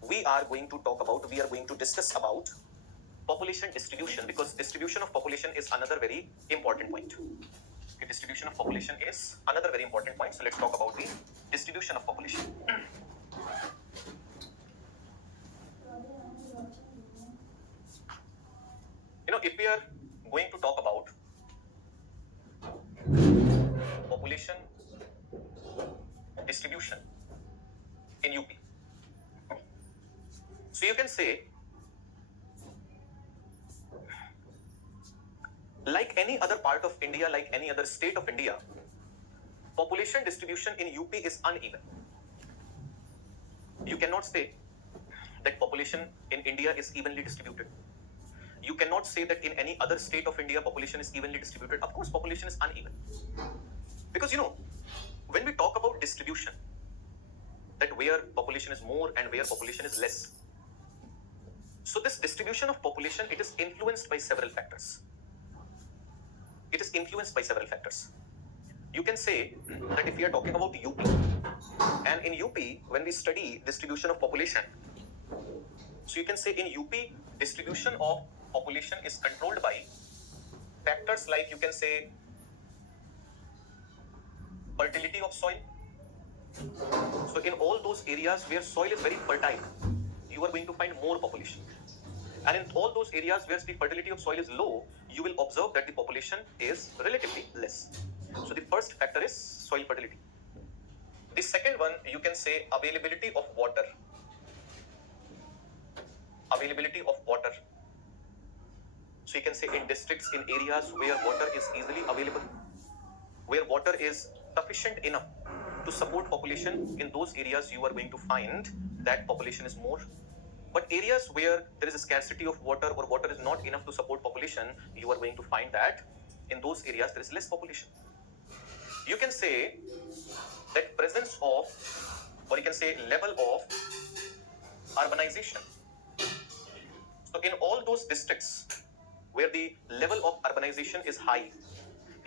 we are going to discuss about population distribution, because distribution of population is another very important point. Okay, distribution of population is another very important point. So let's talk about the distribution of population. If we are going to talk about population distribution in UP, so you can say, like any other part of India, like any other state of India, population distribution in UP is uneven. You cannot say that population in India is evenly distributed. You cannot say that in any other state of India population is evenly distributed. Of course, population is uneven. Because when we talk about distribution, that where population is more and where population is less. So this distribution of population, it is influenced by several factors. It is influenced by several factors. You can say that if we are talking about UP, and in UP, when we study distribution of population, so you can say in UP, distribution of population is controlled by factors like, you can say, fertility of soil. So in all those areas where soil is very fertile, you are going to find more population. And in all those areas where the fertility of soil is low, you will observe that the population is relatively less. So the first factor is soil fertility. The second one, you can say availability of water. Availability of water. So you can say in districts, in areas where water is easily available, where water is sufficient enough to support population, in those areas you are going to find that population is more. But areas where there is a scarcity of water or water is not enough to support population, you are going to find that in those areas there is less population. You can say that presence of, or you can say level of urbanization. So in all those districts where the level of urbanization is high,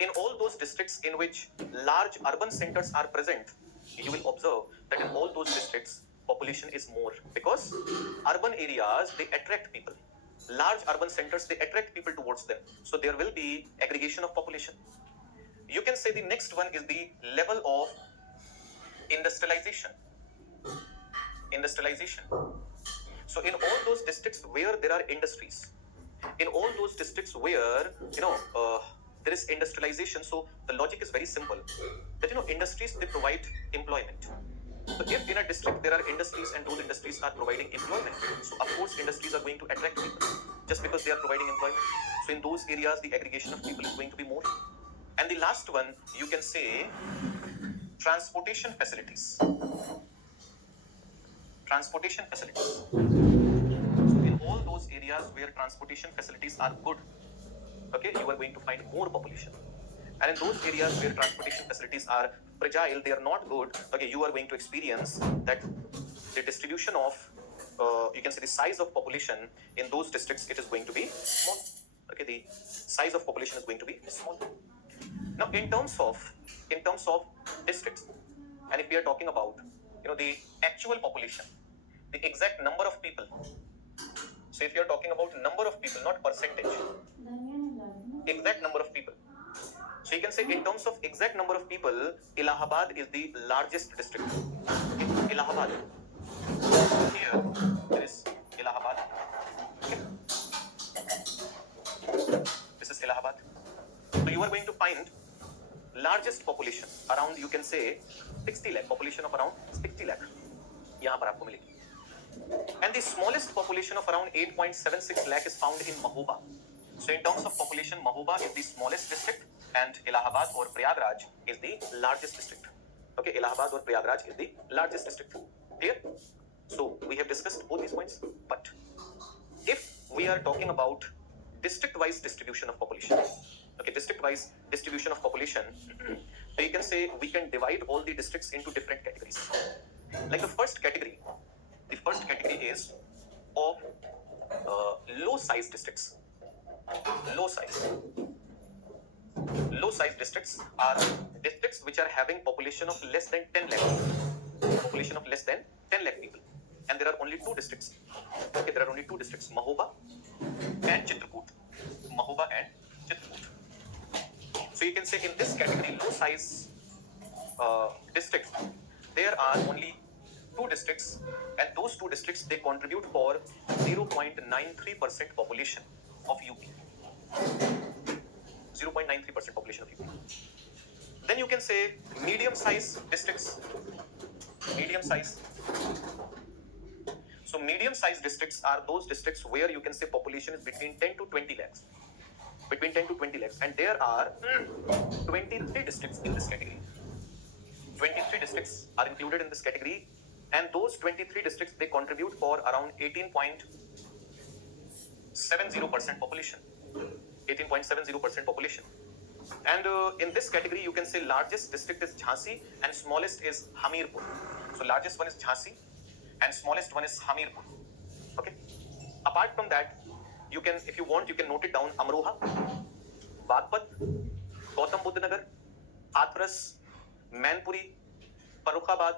in all those districts in which large urban centers are present, you will observe that in all those districts population is more, because urban areas, they attract people. Large urban centers, they attract people towards them, so there will be aggregation of population. You can say the next one is the level of industrialization. So in all those districts where there are industries, in all those districts where there is industrialization, so the logic is very simple, that industries, they provide employment. So if in a district there are industries and those industries are providing employment, so of course industries are going to attract people just because they are providing employment. So in those areas the aggregation of people is going to be more. And the last one, you can say transportation facilities. So in all those areas where transportation facilities are good, okay, you are going to find more population. And in those areas where transportation facilities are fragile, they are not good, okay, you are going to experience that the distribution of, you can say the size of population in those districts, it is going to be small. Okay, the size of population is going to be small. Now, in terms of districts, and if we are talking about, the actual population, the exact number of people. So if you are talking about number of people, not percentage, exact number of people. So you can say in terms of exact number of people, Allahabad is the largest district. Okay, Allahabad. Here, there is Allahabad. Okay. This is Allahabad. So you are going to find largest population around, you can say 60 lakh, population of around 60 lakh. यहाँ पर आपको मिलेगी. And the smallest population of around 8.76 lakh is found in Mahoba. So in terms of population, Mahoba is the smallest district and Allahabad or Prayagraj is the largest district. Okay, Allahabad or Prayagraj is the largest district. Clear? So we have discussed both these points. But if we are talking about district-wise distribution of population, okay, district-wise distribution of population, so you can say we can divide all the districts into different categories. Like the first category is of low-size districts. Low-size districts are districts which are having population of less than 10 lakh. Population of less than 10 lakh people. And there are only two districts. Okay, there are only two districts, Mahoba and Chitrakoot. Mahoba and Chitrakoot. So you can say in this category, low-size districts, there are only two districts, and those two districts, they contribute for 0.93% population of UP. 0.93% population of UP. Then you can say medium-size districts. So medium-sized districts are those districts where you can say population is between 10 to 20 lakhs. Between 10 to 20 lakhs. And there are 23 districts in this category. 23 districts are included in this category. And those 23 districts, they contribute for around 18.70% population. 18.70% population. And in this category, you can say largest district is Jhansi and smallest is Hamirpur. So largest one is Jhansi and smallest one is Hamirpur. Okay. Apart from that, you can, if you want, you can note it down: Amroha, Bagpat, Gautam Buddha Nagar, Hathras, Mainpuri, Farrukhabad,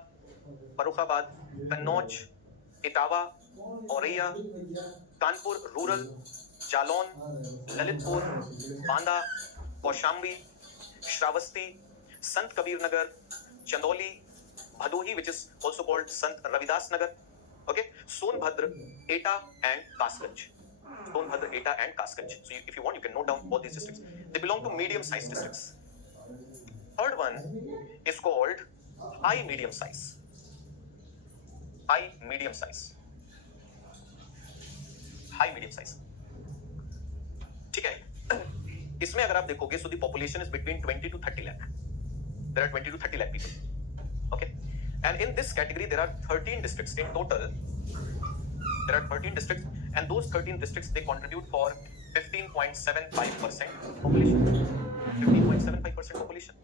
Kannauj, Etawah, Auraiya, Kanpur Rural, Jalon, Lalitpur, Banda, Kaushambi, Shravasti, Sant Kabir Nagar, Chandoli, Bhadohi, which is also called Sant Ravidas Nagar, okay, Sonbhadra, Eta and Kasganj. Sonbhadra, Eta and Kasganj. So if you want, you can note down all these districts. They belong to medium-sized districts. Third one is called high medium size. High medium size. ठीक है. इसमें अगर आप देखोगे so the population is between 20 to 30 lakh. There are 20 to 30 lakh people. Okay, and in this category there are 13 districts in total. There are 13 districts, and those 13 districts they contribute for 15.75% population. 15.75% population.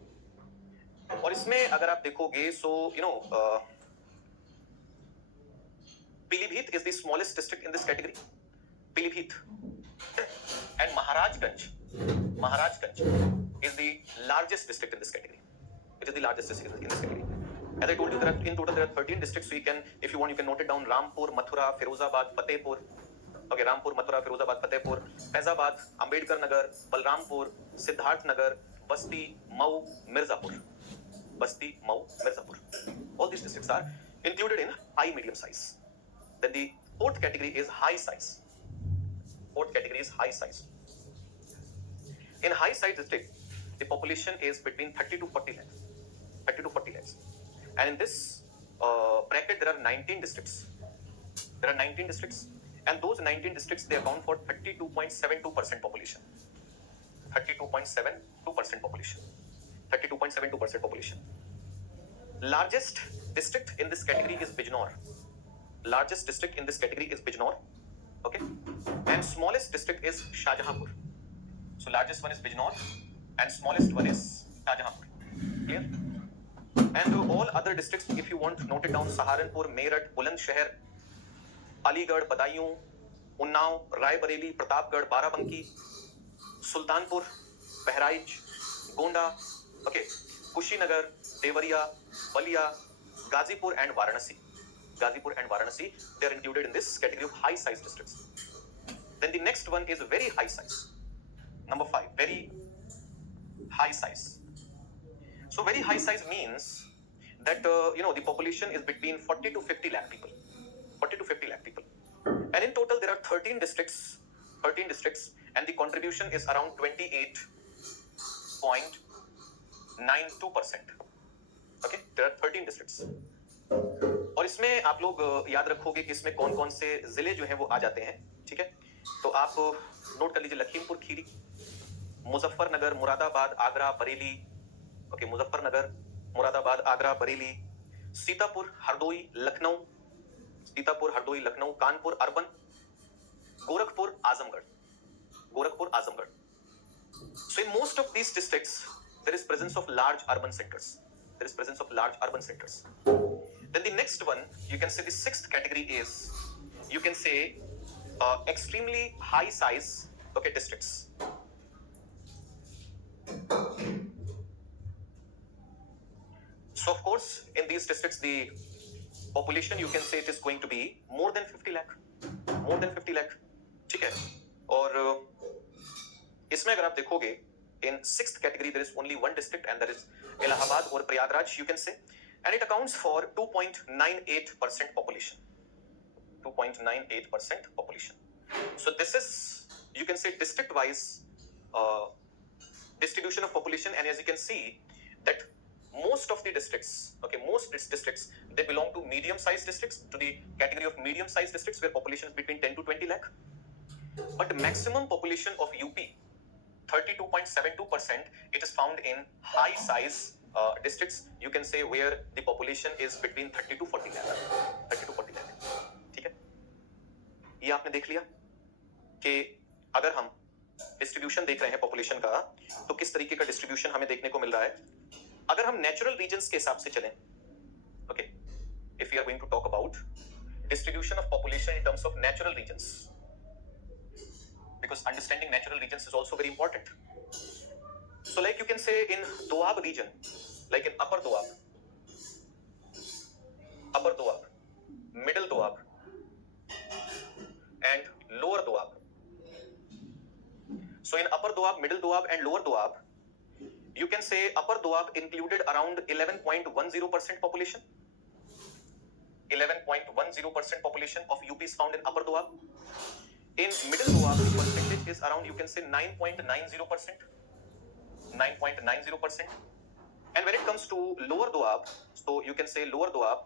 और इसमें अगर आप देखोगे so Pilibhit is the smallest district in this category. Pilibhit. And Maharajganj is the largest district in this category. It is the largest district in this category. As I told you, in total there are 13 districts. So you can, if you want, you can note it down: Rampur, Mathura, Firozabad, Fatehpur. Okay, Rampur, Mathura, Firozabad, Fatehpur, Faizabad, Ambedkar Nagar, Balrampur, Siddharth Nagar, Basti, Mau, Mirzapur. Basti, Mau, Mirzapur. All these districts are included in high medium size. Then the fourth category is high size. Fourth category is high size. In high size district, the population is between 30 to 40 lakhs. 30 to 40 lakhs. And in this bracket, there are 19 districts. There are 19 districts. And those 19 districts, they account for 32.72% population. 32.72% population. 32.72% population. Largest district in this category is Bijnor. Largest district in this category is Bijnor. Okay. And smallest district is Shahjahanpur. So largest one is Bijnor and smallest one is Shahjahanpur. Clear? And all other districts, if you want, note it down: Saharanpur, Meerut, Bulandshahr, Aligarh, Badaयूं, Unnao, Raebareli, Pratapgarh, Barabanki, Sultanpur, Bahraich, Gonda, okay, Kushinagar, Devariya, Balia, Gazipur and Varanasi. Gazipur and Varanasi, they are included in this category of high size districts. Then the next one is very high size. Number 5, very high size. So very high size means that the population is between 40 to 50 lakh people. 40 to 50 lakh people. And in total there are 13 districts, and the contribution is around 28.92%. Okay, there are 13 districts. और इसमें आप लोग याद रखोगे कि इसमें कौन कौन से जिले जो हैं वो आ जाते हैं. ठीक है, तो आप नोट कर लीजिए: Lakhimpur Kheri, Muzaffarnagar, Moradabad, Agra, Bareilly. Okay, Muzaffarnagar, Moradabad, Agra, Bareilly, Sitapur, Hardoi, Lucknow, Kanpur urban, Gorakhpur, Azamgarh. So in most of these districts there is presence of large urban centers. Then the next one, you can say the sixth category is, you can say extremely high size, okay, districts. So of course in these districts the population, you can say, it is going to be more than 50 lakh. ठीक है. और इसमें अगर आप देखोगे, in sixth category there is only one district, and that is Allahabad or Prayagraj, you can say, and it accounts for 2.98% population. 2.98% population. So this is, you can say, district wise distribution of population. And as you can see that most of the districts, okay, they belong to medium sized districts, to the category of medium sized districts where population is between 10 to 20 lakh. But maximum population of UP, 32.72%, it is found in high size districts, you can say, where the population is between 30 to 40 lakh. ठीक है, ये आपने देख लिया कि अगर हम distribution देख रहे हैं पॉपुलेशन का, तो किस तरीके का डिस्ट्रीब्यूशन हमें देखने को मिल रहा है. अगर हम नेचुरल रीजन्स के हिसाब से चलें, okay, if we are going to talk about distribution of population in terms of natural regions, because understanding natural regions is also very important. So like you can say in Doab region, like in Upper Doab, Middle Doab and Lower Doab. So in Upper Doab, Middle Doab and Lower Doab, you can say Upper Doab included around 11.10% population. 11.10% population of UP is found in Upper Doab. In Middle Doab, the percentage is around, you can say, 9.90%. And when it comes to Lower Doab, so you can say Lower Doab,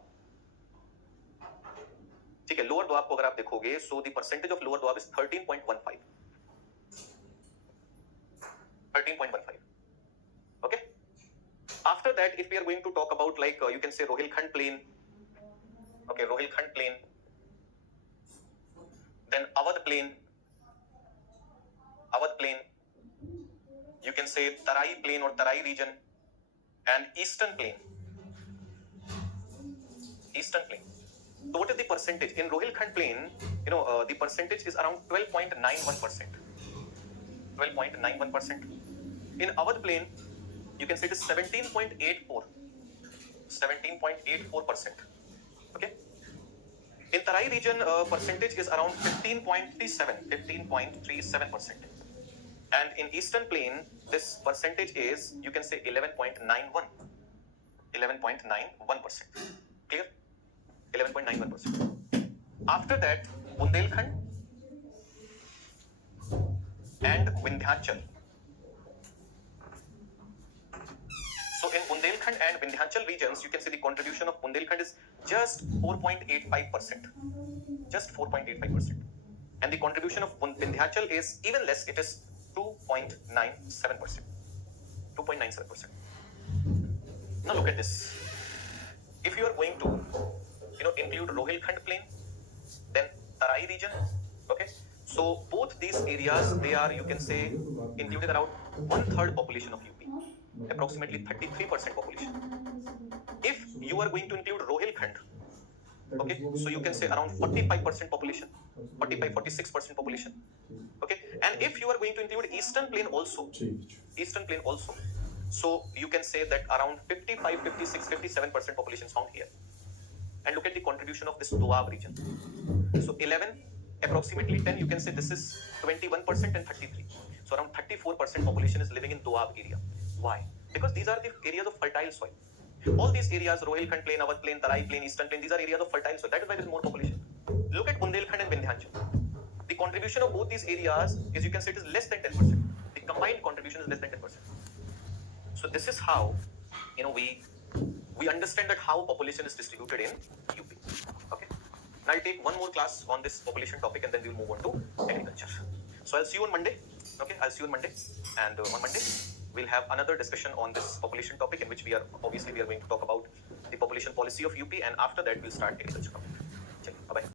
ठीक है, Lower Doab को अगर आप देखोगे, so the percentage of Lower Doab is 13.15. 13.15. Okay. After that, if we are going to talk about like you can say Rohilkhand plain. Okay, Rohilkhand plain. Then Awadh plain. Awadh plain. You can say Tarai plain or Tarai region, and Eastern plain. Eastern plain. So what is the percentage in Rohilkhand plain? The percentage is around 12.91%. 12.91%. In Awadh plain, you can say it is 17.84. 17.84%. Okay. In Tarai region, percentage is around 15.37%. And in Eastern plain, this percentage is, you can say 11.91. 11.91%. Clear? 11.91%. After that, Bundelkhand and Vindhyachal. So in Bundelkhand and Vindhyachal regions, you can see the contribution of Bundelkhand is just 4.85%. Just 4.85%. And the contribution of Vindhyachal is even less, it is 2.97%. 2.97%. Now look at this. If you are going to, include Rohilkhand plain, then Tarai region, okay? So both these areas, they are, you can say, included around 1/3 population of UP, approximately 33% population. If you are going to include Rohilkhand, okay, so you can say around 45% population, 46% population, okay? And if you are going to include Eastern plain also, so you can say that around 55, 56, 57% population is found here. And look at the contribution of this Doab region. So 11, approximately 10, you can say this is 21% and 33. So around 34% population is living in Doab area. Why? Because these are the areas of fertile soil. All these areas, Rohilkhand plain, Awadh plain, Tarai plain, Eastern plain, these are areas of fertile soil. That is why there is more population. Look at Bundelkhand and Vindhyachal. The contribution of both these areas is, you can say it is less than 10%. The combined contribution is less than 10%. So this is how, we understand that how population is distributed in UP. Okay. Now I'll take one more class on this population topic and then we'll move on to agriculture. So I'll see you on Monday. Okay, I'll see you on Monday. And on Monday, we'll have another discussion on this population topic in which we are going to talk about the population policy of UP, and after that we'll start agriculture.